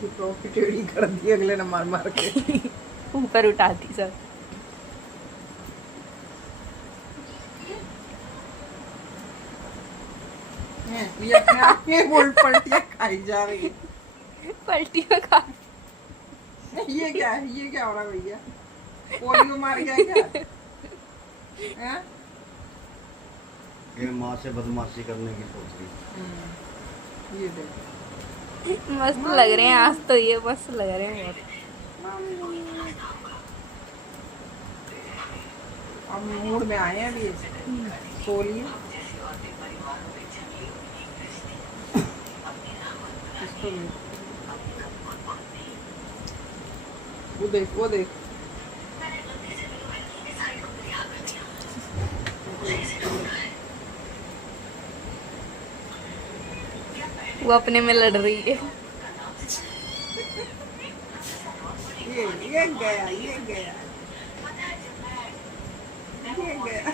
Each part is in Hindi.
इसकी टोपी टेढ़ी कर दी अगले ने मार मार के। ऊपर उठाती सब। ये अपने आप में उल्ट पलटियां खाई जा रही है। पलटी में खा। ये क्या है, ये क्या हो रहा है भैया? पोलियो मार गया क्या? हैं? ये माँ से बदमाशी करने की सोच रही। ये देखो मस्त लग रहे हैं आज तो, ये मस्त लग रहे हैं बहुत। अब मूड में आए हैं अभी, सो लिए। इसको देख, वो देख, वो देख। वो अपने में लड़ रही है। ये गया, ये गया, ये गया।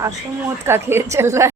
आंसू मौत का खेल चल रहा है।